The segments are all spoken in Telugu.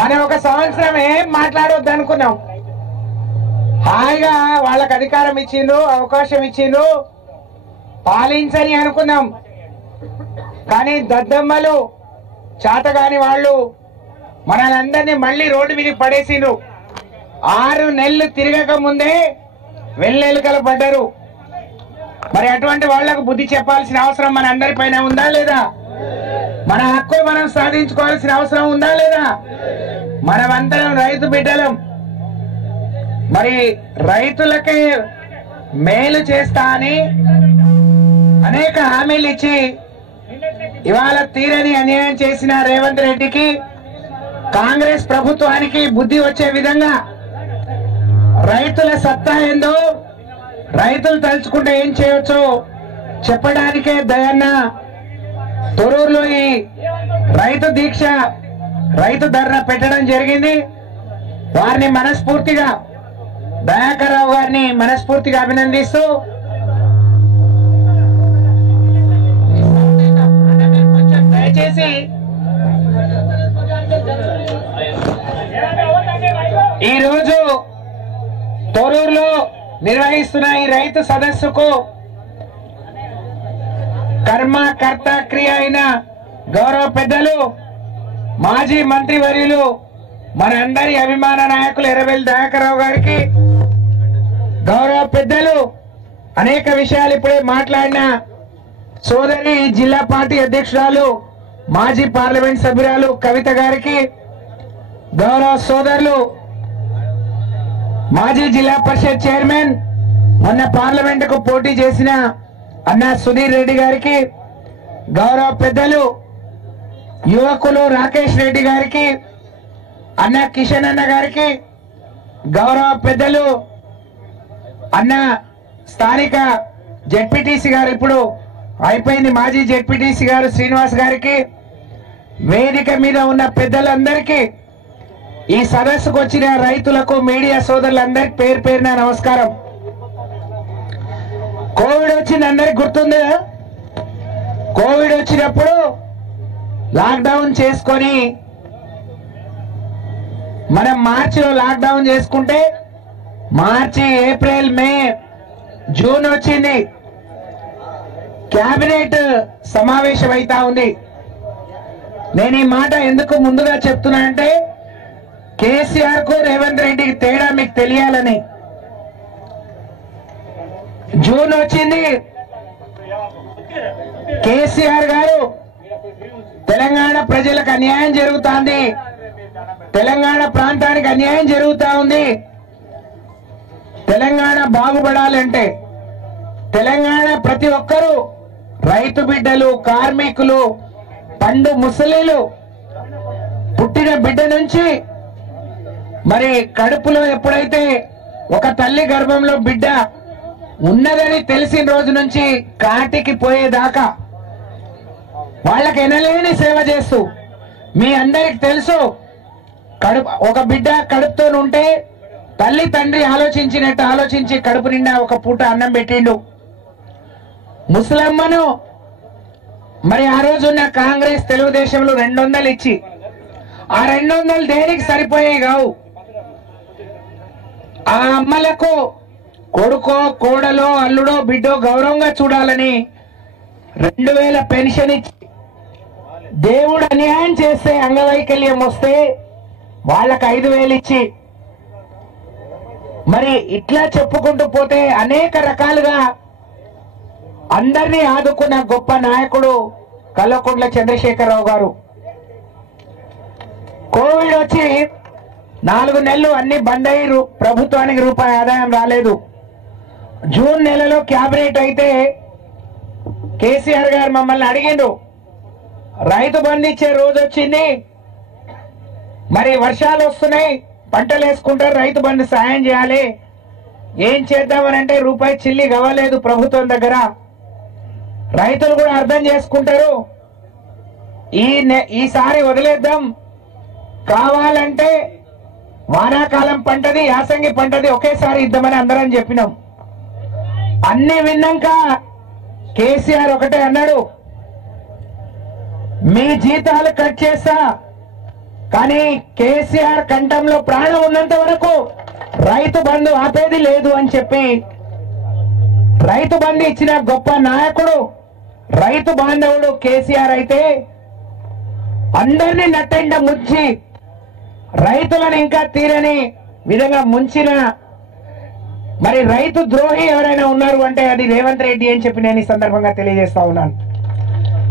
మనం ఒక సంవత్సరం ఏం మాట్లాడొద్దు అనుకున్నాం. హాయిగా వాళ్ళకి అధికారం ఇచ్చిండ్రు, అవకాశం ఇచ్చిండ్రు, పాలించని అనుకున్నాం. కానీ దద్దమ్మలు చాతగాని వాళ్ళు మనలందరినీ మళ్ళీ రోడ్డు మీద పడేసిండ్రు. 6 నెలలు తిరగక ముందే వెల్లెలుకలు పడ్డారు. మరి అటువంటి వాళ్లకు బుద్ధి చెప్పాల్సిన అవసరం మన అందరి పైన ఉందా లేదా? మన హక్కులు మనం సాధించుకోవాల్సిన అవసరం ఉందా లేదా? మనమందరం రైతు బిడ్డలం. మరి రైతులకే మేలు చేస్తా అని అనేక హామీలు ఇచ్చి ఇవాళ తీరని అన్యాయం చేసిన రేవంత్ రెడ్డికి, కాంగ్రెస్ ప్రభుత్వానికి బుద్ధి వచ్చే విధంగా రైతుల సత్తా ఏందో, రైతులు తలుచుకుంటే ఏం చేయొచ్చో చెప్పడానికే దయన్న తొరూరులో ఈ రైతు దీక్ష, రైతు ధర్నా పెట్టడం జరిగింది. వారిని మనస్ఫూర్తిగా, దయాకర్ రావు గారిని మనస్ఫూర్తిగా అభినందిస్తూ దయచేసి ఈరోజు తొరూరులో నిర్వహిస్తున్న ఈ రైతు సదస్సుకు కర్మ కర్త క్రియ అయిన గౌరవ పెద్దలు, మాజీ మంత్రివర్యులు, మనందరి అభిమాన నాయకులు ఎర్రబెల్లి దయాకర్ రావు గారికి, గౌరవ పెద్దలు అనేక విషయాలు ఇప్పుడే మాట్లాడిన సోదరి జిల్లా పార్టీ అధ్యక్షురాలు, మాజీ పార్లమెంట్ సభ్యురాలు కవిత గారికి, గౌరవ సోదరులు మాజీ జిల్లా పరిషత్ చైర్మన్, మొన్న పార్లమెంట్ కు పోటీ చేసిన అన్న సుధీర్ రెడ్డి గారికి, గౌరవ పెద్దలు యువకులు రాకేష్ రెడ్డి గారికి, అన్న కిషన్ అన్న గారికి, గౌరవ పెద్దలు అన్న స్థానిక జెడ్పీటీసీ గారు, ఇప్పుడు అయిపోయింది మాజీ జెడ్పీటీసీ గారు శ్రీనివాస్ గారికి, వేదిక మీద ఉన్న పెద్దలందరికీ, ఈ సదస్సుకు వచ్చిన రైతులకు, మీడియా సోదరులందరికీ పేరు పేరున నమస్కారం. కోవిడ్ వచ్చింది, అందరికి గుర్తుందా? కోవిడ్ వచ్చినప్పుడు లాక్డౌన్ చేసుకొని మనం మార్చిలో లాక్డౌన్ చేసుకుంటే మార్చి, ఏప్రిల్, మే, జూన్ వచ్చింది. కేబినెట్ సమావేశం అయితా ఉంది. నేను ఈ మాట ఎందుకు ముందుగా చెప్తున్నా అంటే కేసీఆర్ కు రేవంత్ రెడ్డికి తేడా మీకు తెలియాలని. జూన్ వచ్చింది, కేసీఆర్ గారు తెలంగాణ ప్రజలకు అన్యాయం జరుగుతోంది, తెలంగాణ ప్రాంతానికి అన్యాయం జరుగుతా ఉంది, తెలంగాణ బాగుపడాలంటే తెలంగాణ ప్రతి ఒక్కరూ, రైతు బిడ్డలు, కార్మికులు, పండు ముసలీలు, పుట్టిన బిడ్డ నుంచి మరి కడుపులో ఎప్పుడైతే ఒక తల్లి గర్భంలో బిడ్డ ఉన్నదని తెలిసిన రోజు నుంచి కాటికి పోయేదాకా వాళ్ళకి ఎనలేని సేవ చేస్తూ, మీ అందరికి తెలుసు, ఒక బిడ్డ కడుపుతో ఉంటే తల్లి తండ్రి ఆలోచించినట్టు ఆలోచించి కడుపు నిండా ఒక పూట అన్నం పెట్టిండు. ముసలమ్మను మరి ఆ రోజున్న కాంగ్రెస్ తెలుగుదేశంలో 200 ఇచ్చి, ఆ 200 దేనికి సరిపోయాయి కావు. ఆ అమ్మలకు కొడుకో, కోడలో, అల్లుడో, బిడ్డో గౌరవంగా చూడాలని 2000 పెన్షన్ ఇచ్చి, దేవుడు అన్యాయం చేస్తే, అంగవైకల్యం వస్తే వాళ్ళకి 5000 ఇచ్చి, మరి ఇట్లా చెప్పుకుంటూ పోతే అనేక రకాలుగా అందరినీ ఆదుకున్న గొప్ప నాయకుడు కల్వకుంట్ల చంద్రశేఖరరావు గారు. కోవిడ్ వచ్చి 4 నెలలు అన్ని బంద్ అయ్యి ప్రభుత్వానికి రూపాయి ఆదాయం రాలేదు. జూన్ నెలలో క్యాబినెట్ అయితే కేసీఆర్ గారు మమ్మల్ని అడిగిండు, రైతు బంధు ఇచ్చే రోజు వచ్చింది, మరి వర్షాలు వస్తున్నాయి, పంటలు వేసుకుంటారు, రైతు బంధు సాయం చేయాలి, ఏం చేద్దామని అంటే రూపాయి చిల్లి కావలేదు ప్రభుత్వం దగ్గర, రైతులు కూడా అర్థం చేసుకుంటారు, ఈసారి వదిలేద్దాం, కావాలంటే వానాకాలం పంటది, యాసంగి పంటది ఒకేసారి ఇద్దామని అందరం చెప్పినాం. అన్ని విన్నాక కేసీఆర్ ఒకటే అన్నాడు, మీ జీతాలు కట్ చేస్తా, కానీ కేసీఆర్ కంఠంలో ప్రాణం ఉన్నంత వరకు రైతు బంధు ఆపేది లేదు అని చెప్పి రైతు బంధు ఇచ్చిన గొప్ప నాయకుడు రైతు బాంధవుడు కేసీఆర్ అయితే అందరినీ నట్టెండ ముంచి రైతులను ఇంకా తీరని విధంగా ముంచిన మరి రైతు ద్రోహి ఎవరైనా ఉన్నారు అంటే అది రేవంత్ రెడ్డి అని చెప్పి నేను ఈ సందర్భంగా తెలియజేస్తా ఉన్నాను.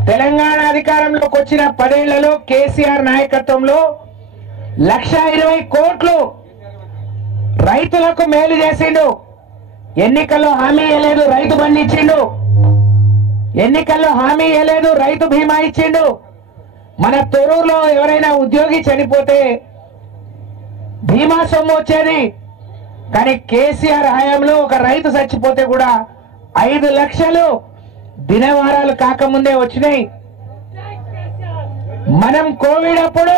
తెలంగాణ అధికారంలోకి వచ్చిన 10 ఏళ్లలో కేసీఆర్ నాయకత్వంలో 1,20,000 కోట్లు రైతులకు మేలు చేసిండు. ఎన్నికల్లో హామీ ఇవ్వలేదు, రైతు బంధు ఇచ్చిండు. ఎన్నికల్లో హామీ ఇవ్వలేదు, రైతు బీమా ఇచ్చిండు. మన తొర్రూరులో ఎవరైనా ఉద్యోగి చనిపోతే బీమా సొమ్ము వచ్చేది. కానీ కేసీఆర్ హయాంలో ఒక రైతు చచ్చిపోతే కూడా 5 లక్షలు దినవారాలు కాకముందే వచ్చినాయి. మనం కోవిడ్ అప్పుడు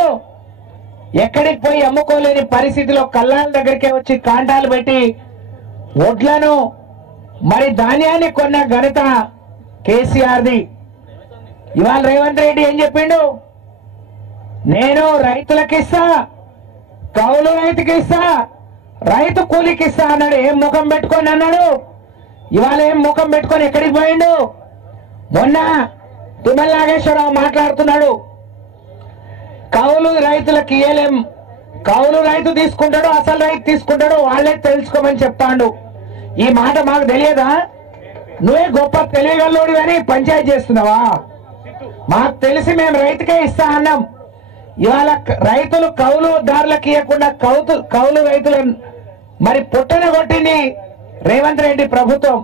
ఎక్కడికి పోయి అమ్ముకోలేని పరిస్థితిలో కల్లాల దగ్గరికే వచ్చి కాంటాలు పెట్టి ఒడ్లను మరి ధాన్యాన్ని కొన్న ఘనత కేసీఆర్ది. ఇవాళ రేవంత్ రెడ్డి ఏం చెప్పిండు? నేను రైతులకు ఇస్తా, కౌలు రైతుకి ఇస్తా, రైతు కూలికి ఇస్తా అన్నాడు. ఏం ముఖం పెట్టుకొని అన్నాడు? ఇవాళ ఏం ముఖం పెట్టుకొని ఎక్కడికి పోయిండు? మొన్న తుమ్మల నాగేశ్వరరావు మాట్లాడుతున్నాడు, కౌలు రైతులకు ఇయ్యలేం, కౌలు రైతు తీసుకుంటాడు, అసలు రైతు తీసుకుంటాడు, వాళ్ళే తెలుసుకోమని చెప్తాడు. ఈ మాట మాకు తెలియదా? నువ్వే గొప్ప తెలియగలడు కానీ పంచాయతీ చేస్తున్నావా? మాకు తెలిసి మేము రైతుకే ఇస్తా అన్నాం. ఇవాళ రైతులు కౌలుదారులకు ఇవ్వకుండా కౌలు రైతులను మరి పుట్టన కొట్టింది రేవంత్ రెడ్డి ప్రభుత్వం.